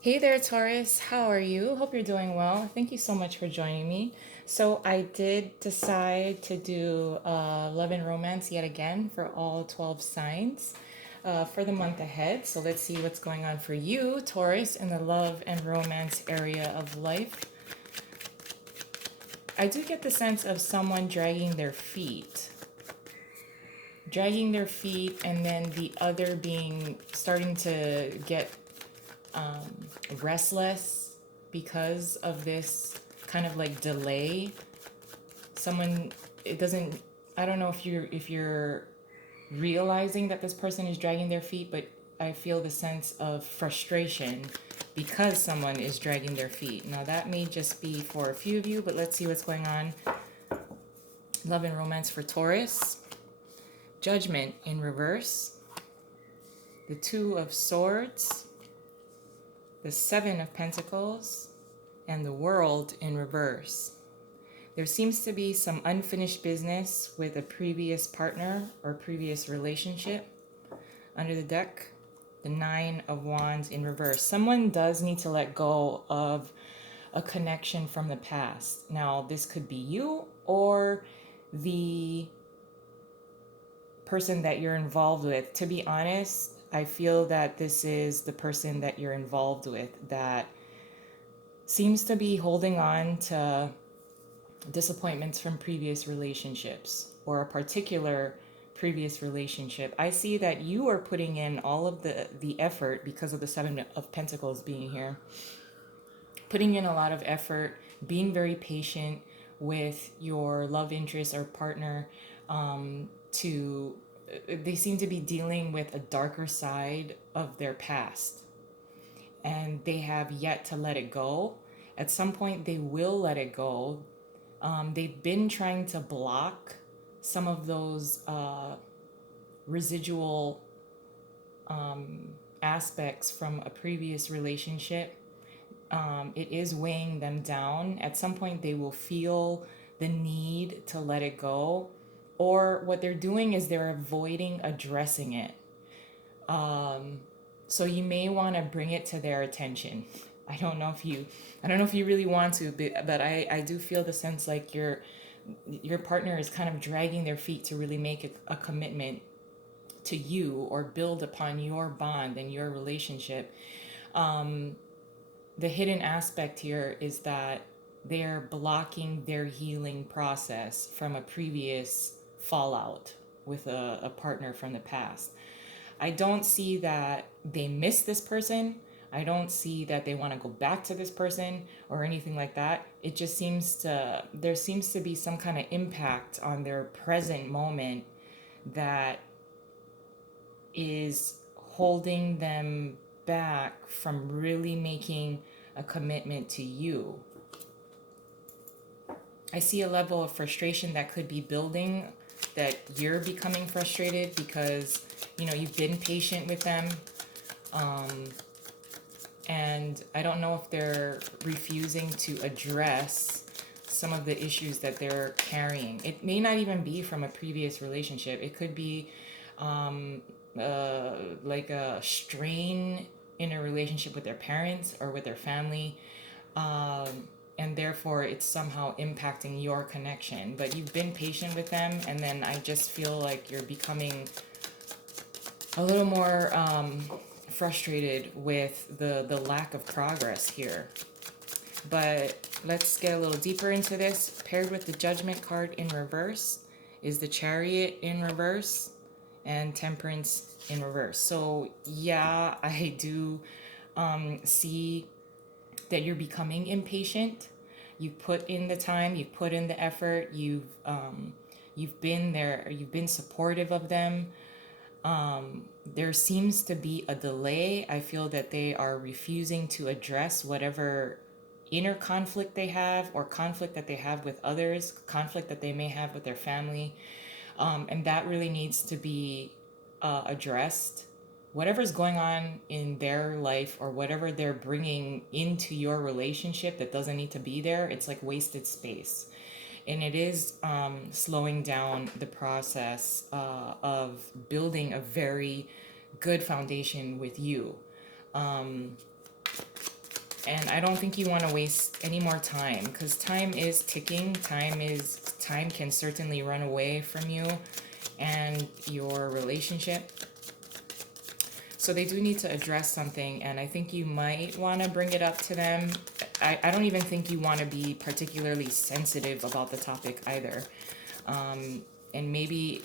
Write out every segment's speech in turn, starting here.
Hey there, Taurus. How are you? Hope you're doing well. Thank you so much for joining me. So, I did decide to do love and romance yet again for all 12 signs for the month ahead. So, let's see what's going on for you, Taurus, in the love and romance area of life. I do get the sense of someone dragging their feet, and then the other being starting to get restless because of this kind of like delay. Someone, it doesn't, I don't know if you're realizing that this person is dragging their feet, but I feel the sense of frustration because someone is dragging their feet. Now that may just be for a few of you, but let's see what's going on. Love and romance for Taurus. Judgment in reverse. The Two of Swords. The Seven of Pentacles. And the World in reverse. There seems to be some unfinished business with a previous partner or previous relationship. Under the deck, the Nine of Wands in reverse. Someone does need to let go of a connection from the past. Now, this could be you or the person that you're involved with. To be honest, I feel that this is the person that you're involved with that seems to be holding on to disappointments from previous relationships or a particular previous relationship. I see that you are putting in all of the effort because of the Seven of Pentacles being here, putting in a lot of effort, being very patient with your love interest or partner. To They seem to be dealing with a darker side of their past, and they have yet to let it go. At some point they will let it go. They've been trying to block some of those residual aspects from a previous relationship. It is weighing them down. At some point, they will feel the need to let it go, or what they're doing is they're avoiding addressing it. So you may want to bring it to their attention. I don't know if you really want to, but I do feel the sense like your partner is kind of dragging their feet to really make a commitment to you or build upon your bond and your relationship. The hidden aspect here is that they're blocking their healing process from a previous fallout with a partner from the past. I don't see that they miss this person. I don't see that they want to go back to this person or anything like that. It just there seems to be some kind of impact on their present moment that is holding them back from really making a commitment to you. I see a level of frustration that could be building, that you're becoming frustrated because you've been patient with them, and I don't know if they're refusing to address some of the issues that they're carrying. It may not even be from a previous relationship. It could be like a strain in a relationship with their parents or with their family, and therefore it's somehow impacting your connection. But you've been patient with them, and then I just feel like you're becoming a little more frustrated with the lack of progress here. But let's get a little deeper into this. Paired with the Judgment card in reverse is the Chariot in reverse and Temperance in reverse. So yeah, I do see that you're becoming impatient. You've put in the time, you've put in the effort, you've been there, you've been supportive of them. There seems to be a delay. I feel that they are refusing to address whatever inner conflict they have, or conflict that they have with others, conflict that they may have with their family. And that really needs to be addressed. Whatever's going on in their life or whatever they're bringing into your relationship that doesn't need to be there, it's like wasted space. And it is slowing down the process of building a very good foundation with you. And I don't think you want to waste any more time, because time is ticking. Time can certainly run away from you and your relationship. So they do need to address something, and I think you might want to bring it up to them. I don't even think you want to be particularly sensitive about the topic either. And maybe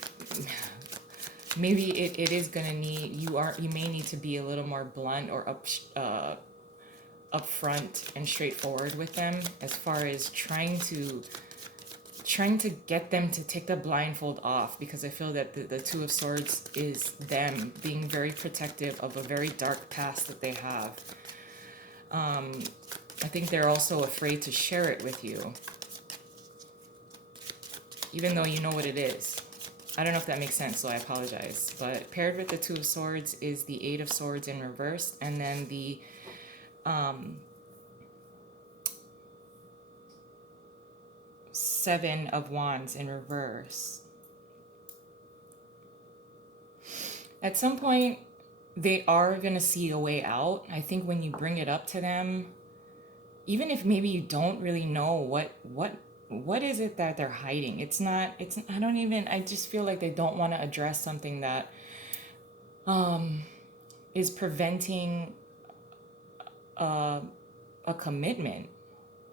it is gonna need you may need to be a little more blunt or upfront and straightforward with them, as far as trying to get them to take the blindfold off, because I feel that the Two of Swords is them being very protective of a very dark past that they have. I think they're also afraid to share it with you, even though you know what it is. I don't know if that makes sense, so I apologize. But paired with the Two of Swords is the Eight of Swords in reverse, and then the Seven of Wands in reverse. At some point, they are going to see a way out. I think when you bring it up to them, even if maybe you don't really know what is it that they're hiding. I just feel like they don't want to address something that is preventing a commitment.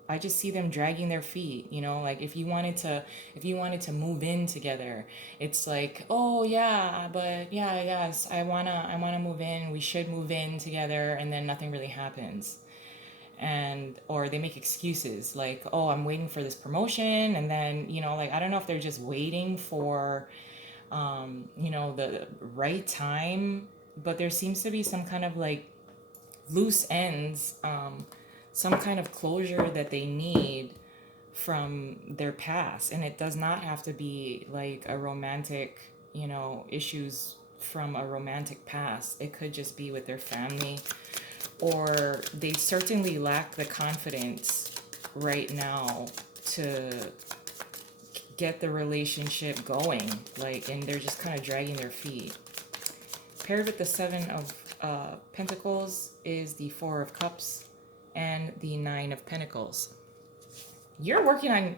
I just see them dragging their feet, like if you wanted to move in together, it's like, oh yeah, but yeah, yes, I wanna move in, we should move in together, and then nothing really happens. Or they make excuses like, oh, I'm waiting for this promotion, and then, like, I don't know if they're just waiting for the right time, but there seems to be some kind of like loose ends, some kind of closure that they need from their past. And it does not have to be like a romantic, issues from a romantic past. It could just be with their family, or they certainly lack the confidence right now to get the relationship going, and they're just kind of dragging their feet. Paired with the Seven of Pentacles is the Four of Cups and the Nine of Pentacles. You're working on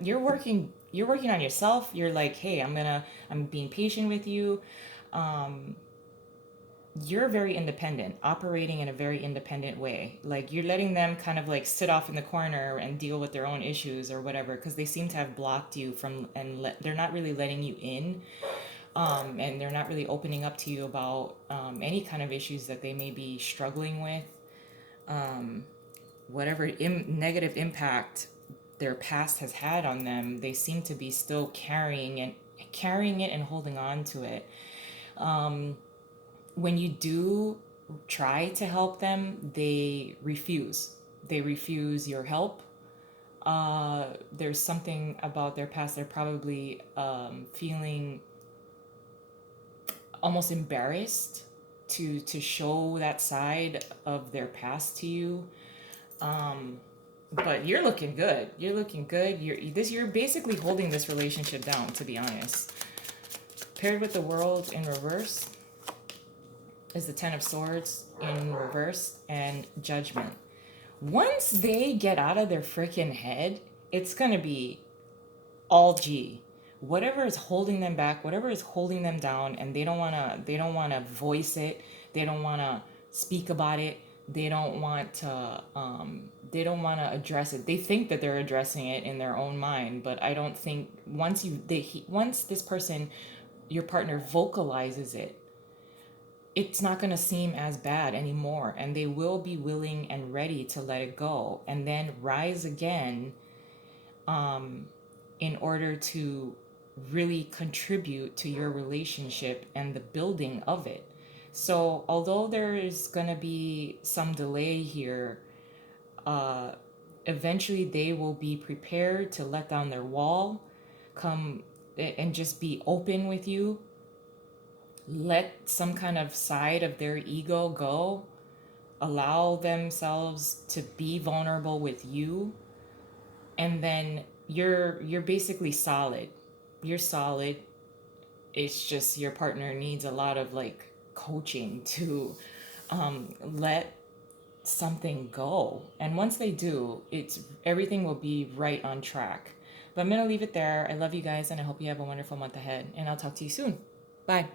yourself. You're like, hey, I'm being patient with you. You're very independent, operating in a very independent way. Like, you're letting them kind of like sit off in the corner and deal with their own issues or whatever, because they seem to have blocked you from, and they're not really letting you in. And they're not really opening up to you about any kind of issues that they may be struggling with. Whatever negative impact their past has had on them, they seem to be still carrying it and holding on to it. When you do try to help them, they refuse. They refuse your help. There's something about their past. They're probably feeling almost embarrassed to show that side of their past to you. But you're looking good. You're basically holding this relationship down, to be honest. Paired with the World in reverse is the Ten of Swords in reverse and Judgment. Once they get out of their freaking head, it's gonna be all G. Whatever is holding them back, whatever is holding them down, and they don't wanna voice it, they don't wanna speak about it, they don't want to address it. They think that they're addressing it in their own mind, but I don't think once this person, your partner, vocalizes it, it's not going to seem as bad anymore, and they will be willing and ready to let it go and then rise again, in order to really contribute to your relationship and the building of it. So although there is going to be some delay here, eventually they will be prepared to let down their wall, come and just be open with you, let some kind of side of their ego go, allow themselves to be vulnerable with you, and then you're basically solid. You're solid. It's just your partner needs a lot of like coaching to let something go. And once they do, it's everything will be right on track. But I'm gonna leave it there. I love you guys, and I hope you have a wonderful month ahead. And I'll talk to you soon. Bye.